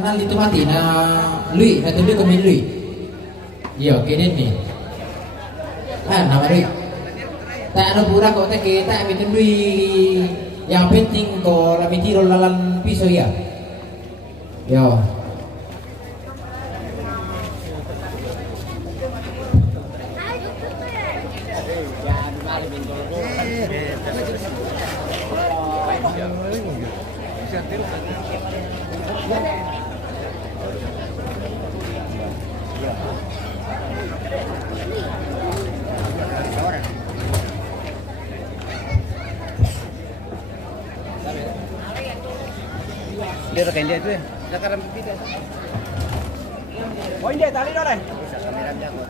nal itu mati na lui na tuloy kami lui. Iya, kini nih. Nama lui. Tak ada pura kau tak kita ambil lui. Yang penting kau lami tiro lalan pisau ya. Yo. Dia rekan dia itu ya. Sekarang tidak. Oh ini tali dah. Kameranya kok.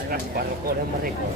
Sekarang kok ada mereka.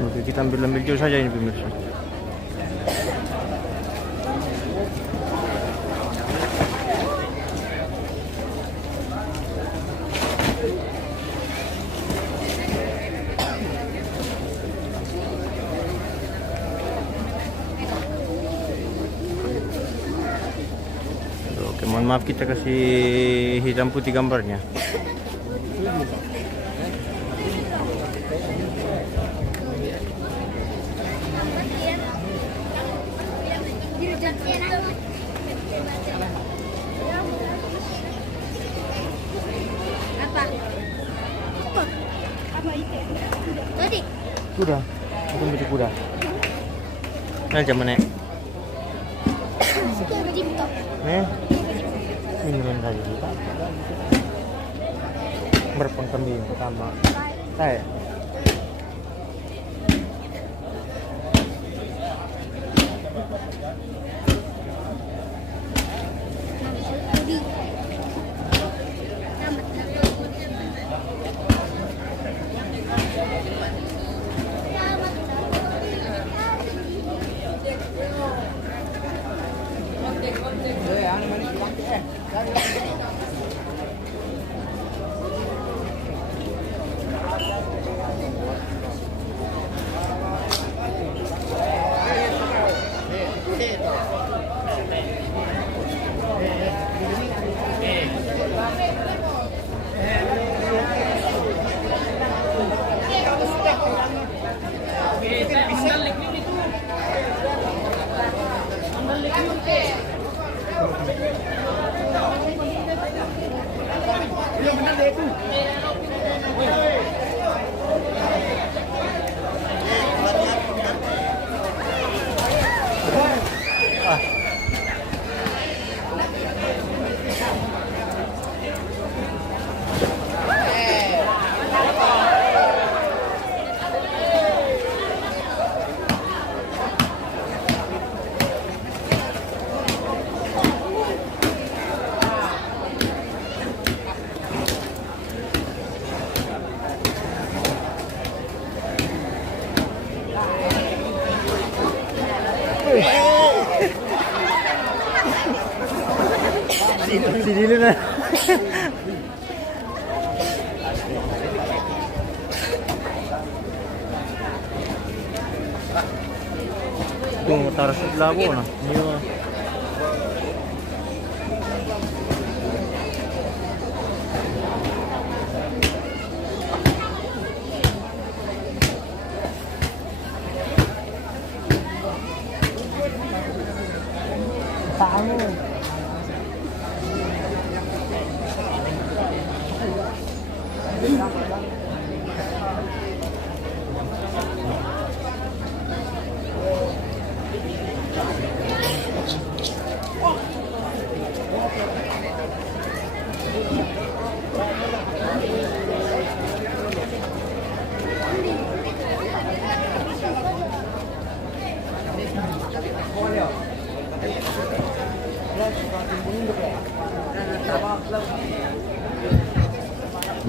Oke, kita ambil jauh saja ini pemirsa. Oke, mohon maaf kita kasih hitam putih gambarnya. Kuda, aku beli kuda. Nah, zaman nek. Ini lagi kita. Berpengkembang pertama. Saya. Sini dulu nah. Tunggu taruh sebelah mana? Iya.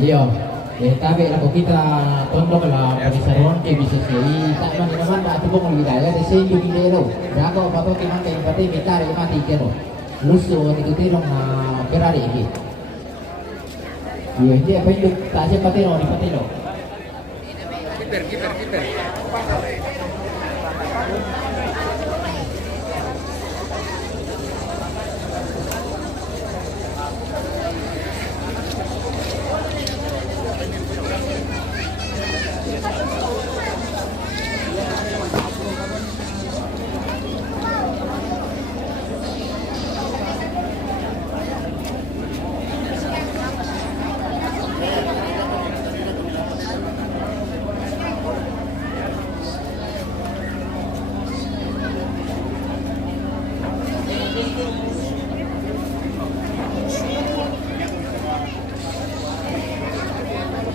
Iya. Tapi kalau kita contoh lah pagsaron kay bisa sei tak man naman da tubo ng gidaya de sei yung dinero. Dago pato kiman kay pati mitare mati kero. Luso ni kutirong na Ferrari ini. Iya, dia apa itu tak siapa patino ni patino. Kiper.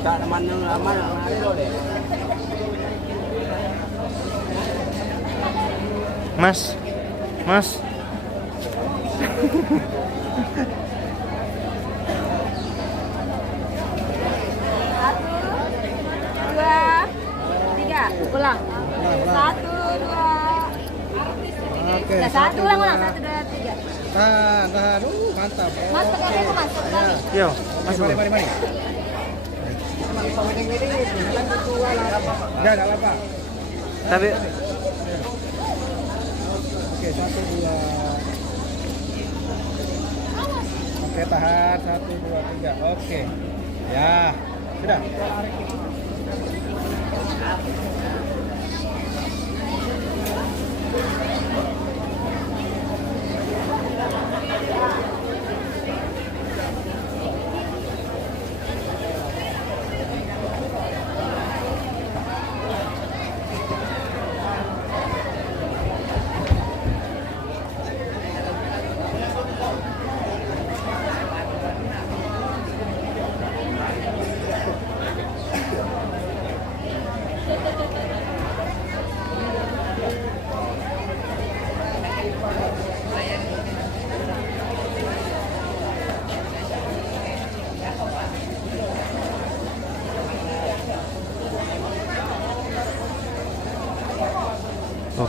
Tak naman ng laman ang ano deh. Mas. Satu, dua, tiga, ulang. Satu, dua. Oke. Nah, satu ulang. Satu, dua, tiga. Mantap. Mas pakai apa mas? Satu kali. Yo, Mas. Mari. Jangan apa. Tapi Oke, 1 2. Oke, tahan 1 2 3. Oke. Ya, sudah.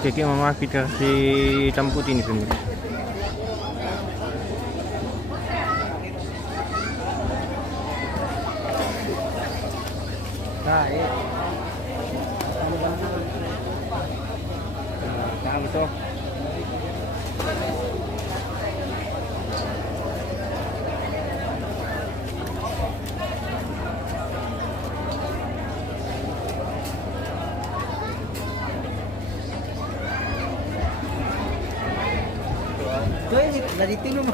oke, kita memaafkan si hitam putih ini pemirsa. Nah, ini. Nah, betul. Dari tino mo.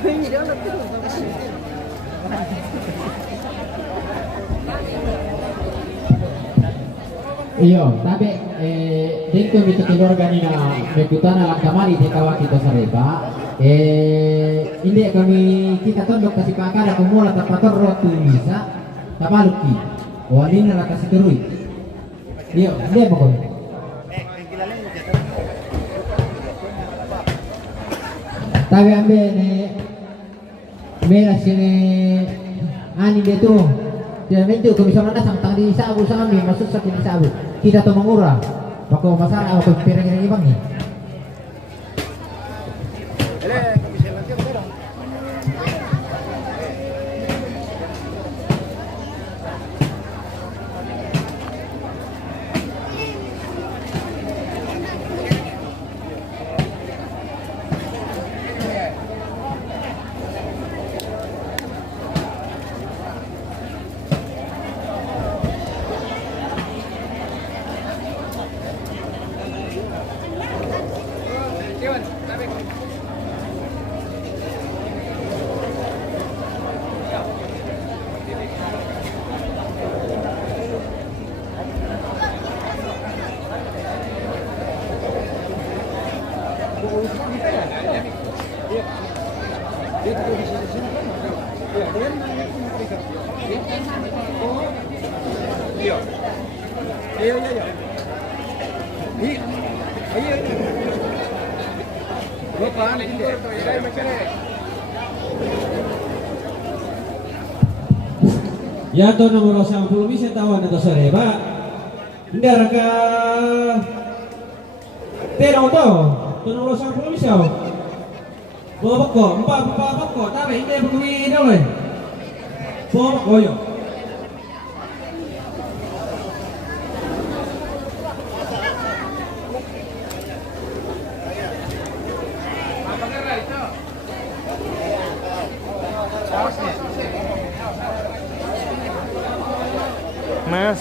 Hindi daw nagtino sa Iya, tapi dentro di tutti gli organi mekutana lang kamari di kawaki to sareba. Hindi kami kita tondok kasih pakar kumula tapator rotu bisa tapaluki. Walin na kasih terui. Iya, dia pokoknya. Tapi ambil merah sini ani dia tu. Dia itu komisioner datang di sabu sami masuk sakit di sabu. Kita tu mengurang. Maka masalah apa piring-piring bang ni. Ya to nomor 90 bisa tawan atau sore Pak. Ndara ka terong to. To nomor 90 bisa. Bawa kok, empat kok, tapi ini begini dong le. Bawa kok yo. Mas.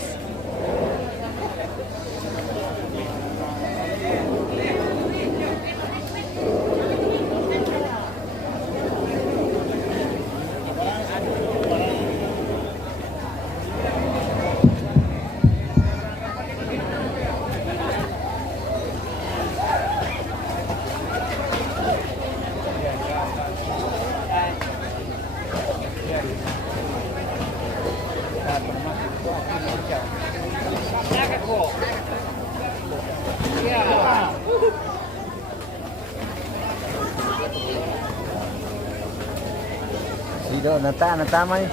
Sido nata mai.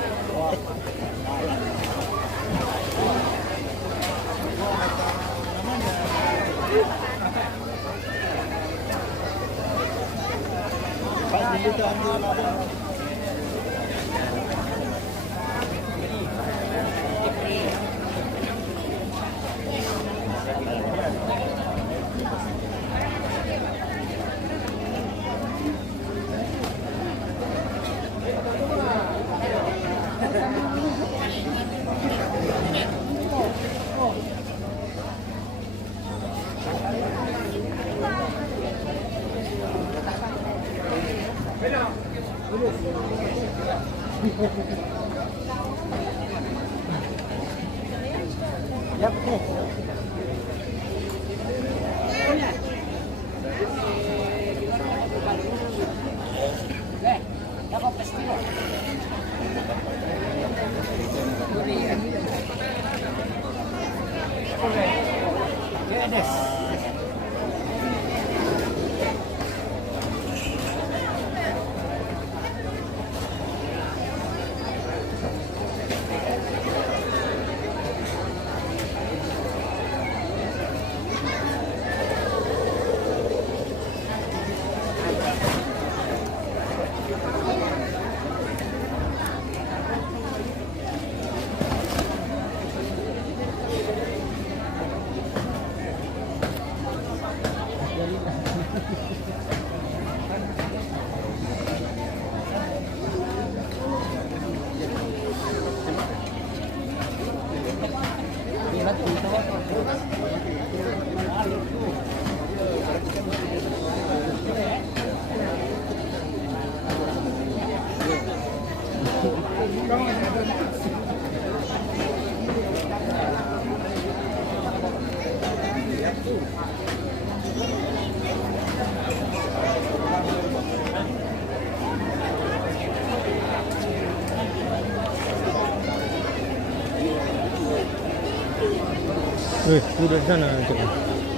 Kuda di sana.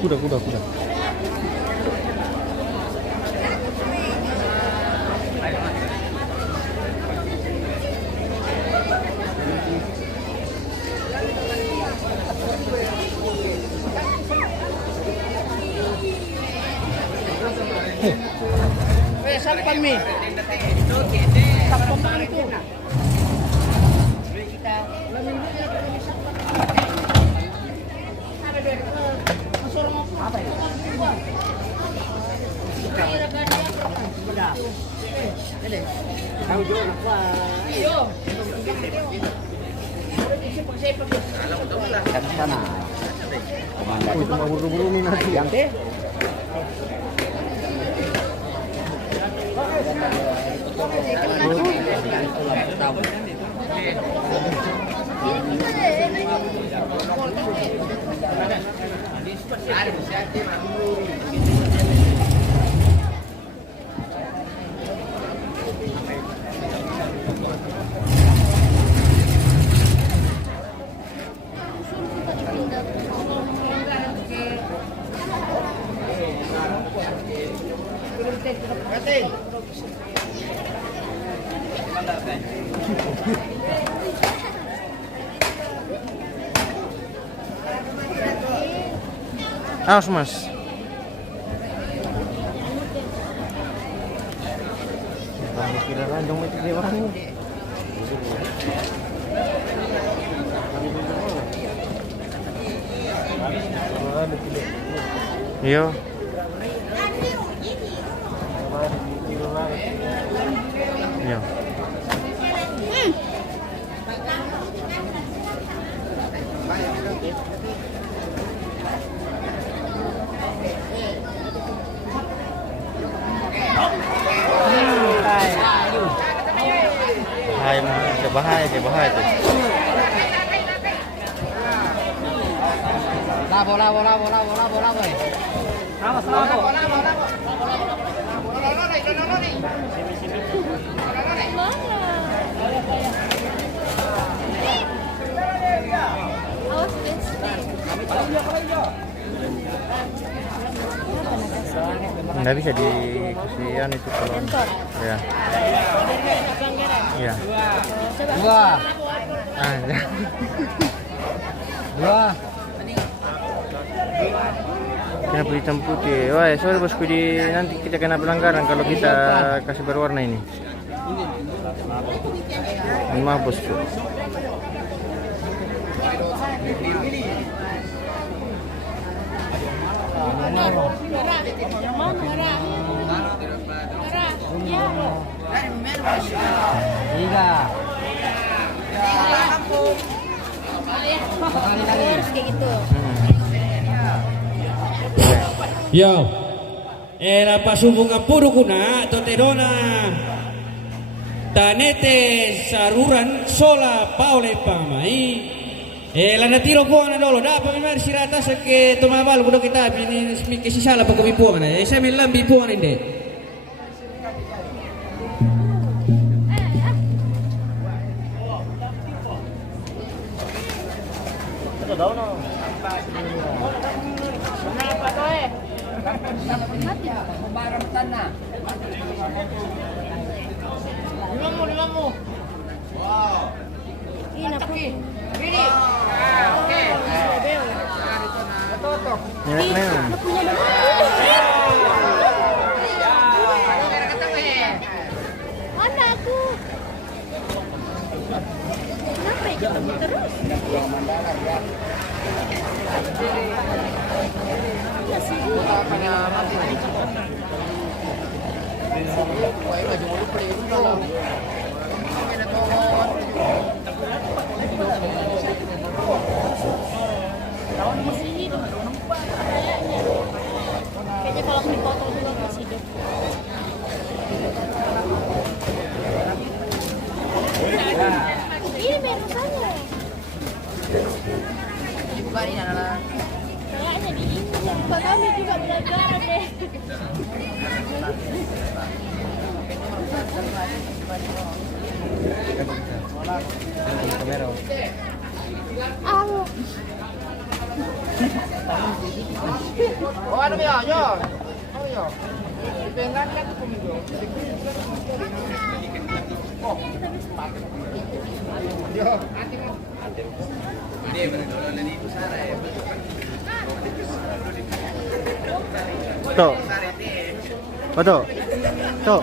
Kuda. Sampan mi. Itu mau buru-buru nih nanti. Awas mas. Kira ranjong itu dia orang ini. Iya. Iya. Bahaya tuh. Bola. Nggak bisa dikasihan itu kalau ya. Iya. Dua. Kenapa hitam putih? Wah, sorry bosku, nanti kita kena pelanggaran kalau kita kasih berwarna ini. Maaf bosku. Tiga. Harus kayak gitu. Yo, era pasubunga puro kuna toterona tanete saruran sola paole pamai la natiro buona dolo da pa memar sirata sa che tomava budo kita bini che si sala poco mi puona se mi lambi puona inde Mana aku? Kenapa ya ketemu terus? Ya sih. Kayaknya kalau dipotong juga masih hidup. Ini merusaknya. Kayaknya di ini. Pak kami juga belajar deh. Oh, ano ba yun? Ano yun? Ipengan ka ito kumigo. Oh. Yo, ate mo. Hindi, pero na dito sana eh. To. Betul. To.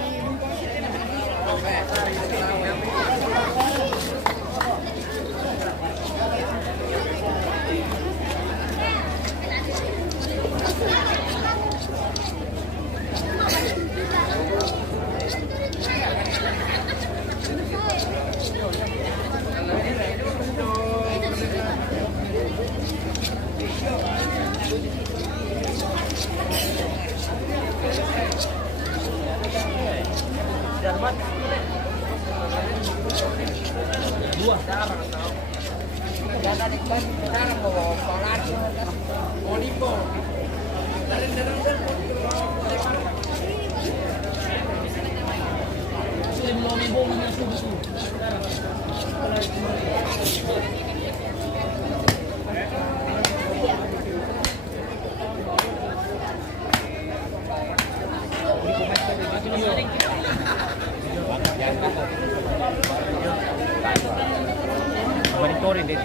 Monitoring deh,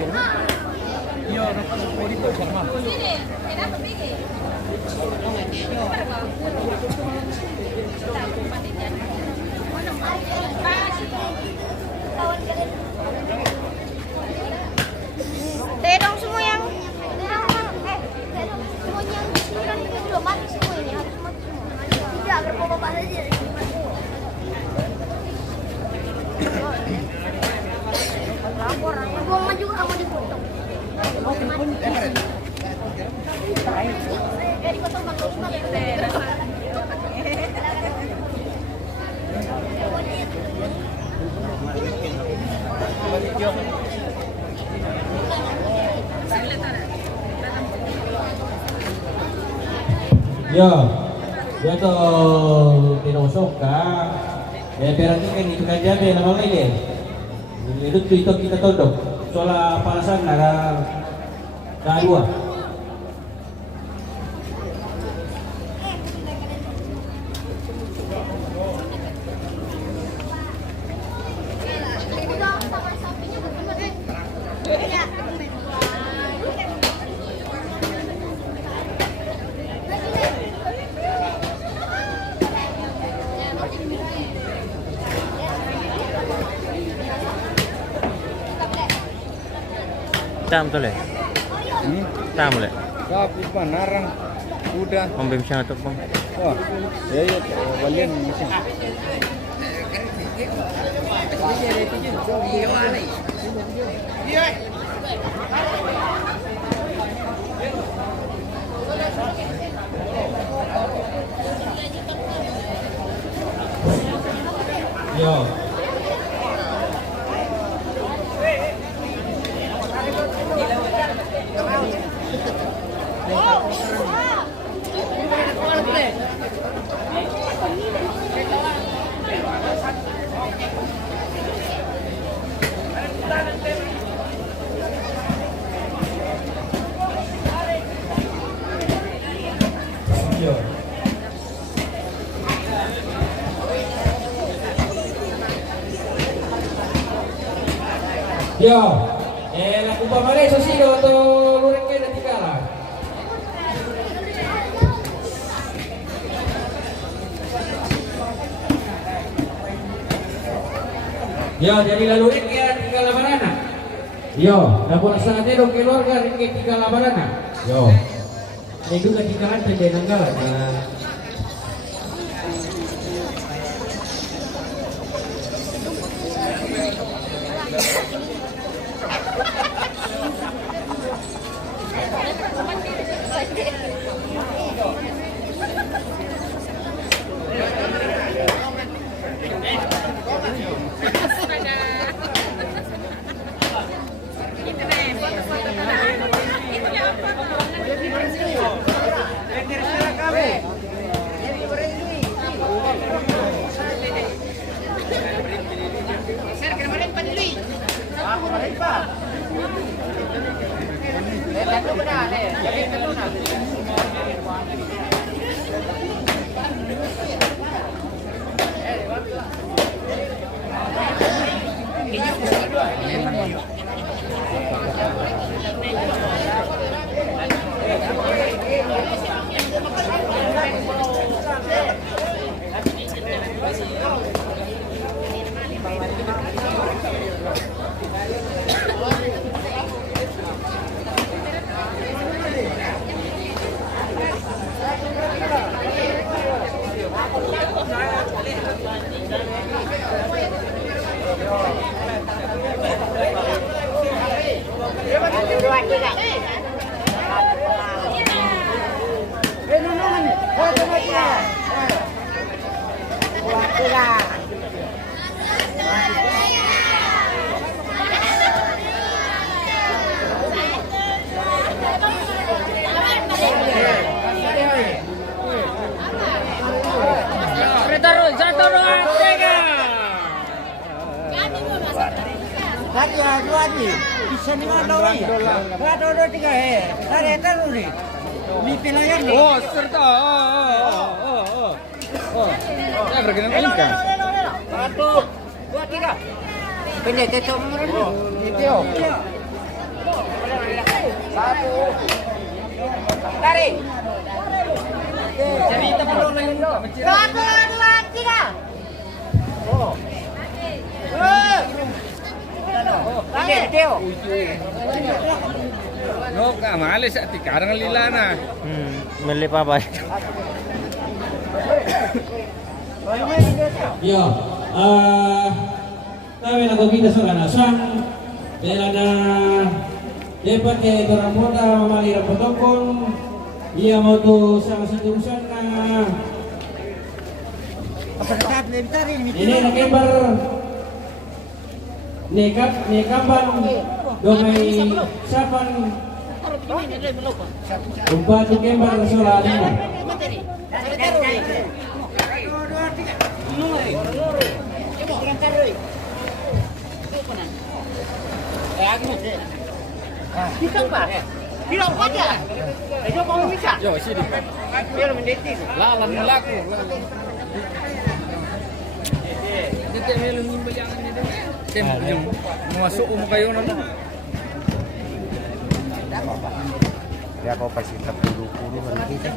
yo, monito sama. Sini, kenapa pergi? bapak saja. Buang juga kamu dipotong. Dipotong Yo, dia tuh tinosok ka. Ya berarti kan itu kan jadi nama ini. Itu kita todok. Soal palasan ada dua. Tam tu le. Tam le. Sapi narang kuda. Pembem siang atau pem. Oh, ya balian mesin. Yo. Yo, laku pamare sosiyo to lurek ke nanti kalah. Yo, jadi lalu rek ya tinggal labarana. Yo, dapur saatnya dong keluarga rek tinggal labarana. Yo, ini juga tinggalan pendenanggalan. Oh, serta. Saya bergerak ikan. 1, 2, 3. Pendek tetap mereka. Itu. 1. Tarik. Cari tempat lain. 1, 2, 3. Oh. Tarik, Teo. No, malis at tikarang lila na. Mali pa ba? Yo, kami lagu kita sudah nasang, belana dapat ke orang muda memali rapotokon, ia mau tuh sama sejurusan na. Ini nak kembar, nekapan, domai sapan, umpat tu kembar soal ini. Pisang ba? Bilang ko aja. Ayo kamu bisa. Yo, sini. Biar mendetik. Lalan laku. Dite melu ngimbel yang ini deh. Yang masuk kayo na. Ya kau pasti terpuru-puru kan gitu.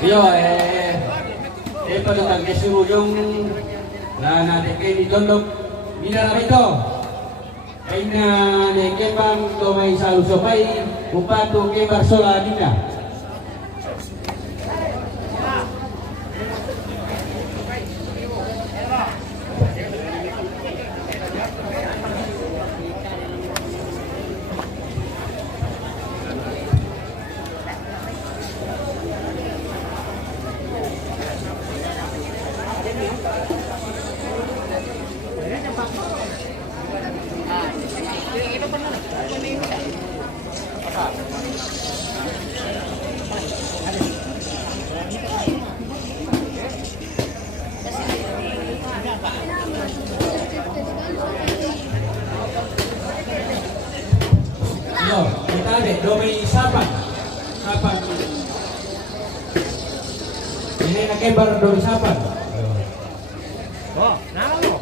Yo, pagkatang kesuruh yung na natin kayo ni Dondok binarap ito. Ay na nekebang domay sa usopay upato ke Barsola nila. Yo, kita ada domay sapan. Sapan. Ini nekebar domay sapan. Oh, nama lo.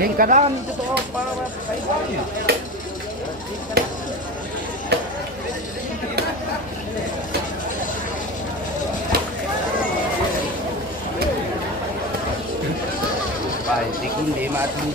King kadaan itu tuh para kaitannya. Baik, tikun di mati.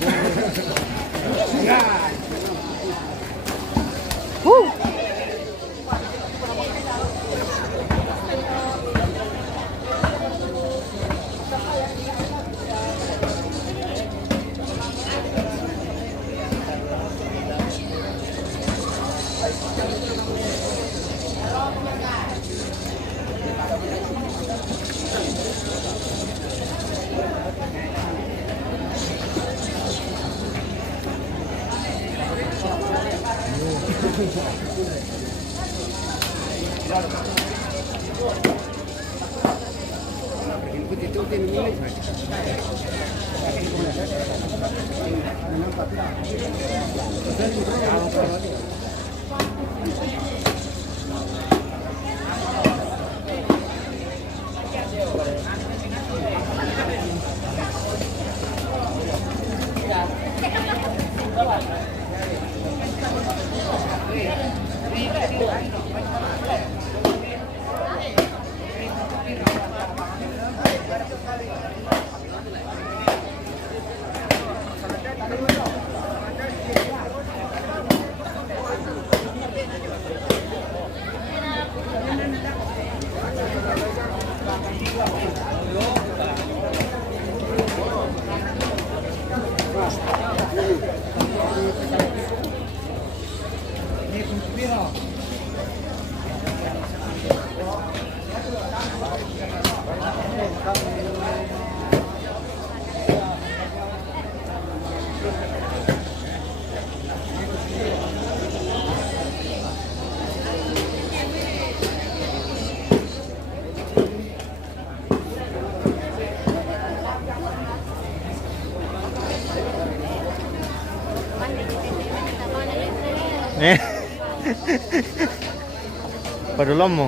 Padulom mo.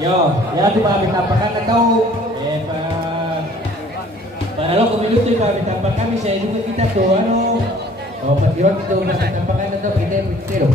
Yo, ya di bawah ditampakkan atau para lo kami itu bawah ditampakkan saya juga kita tuh perjuangan itu bawah ditampakkan atau kita itu.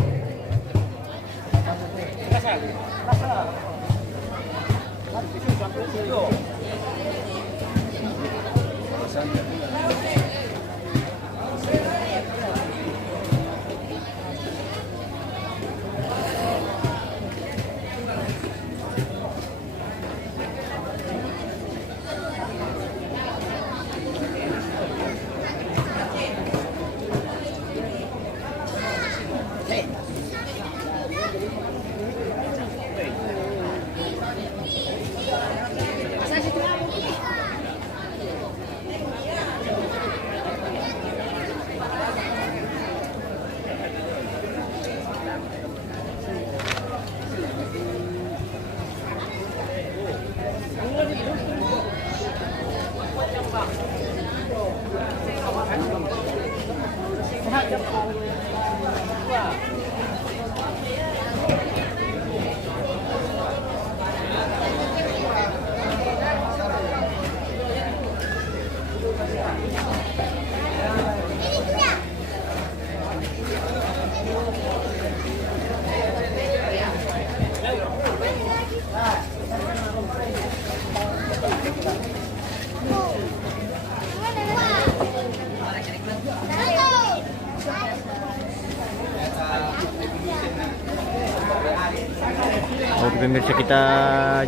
Oke pemirsa, kita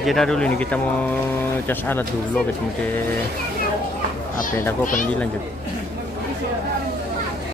jeda dulu ini, kita mau cas alat dulu guys, mungkin apa yang aku akan dilanjut.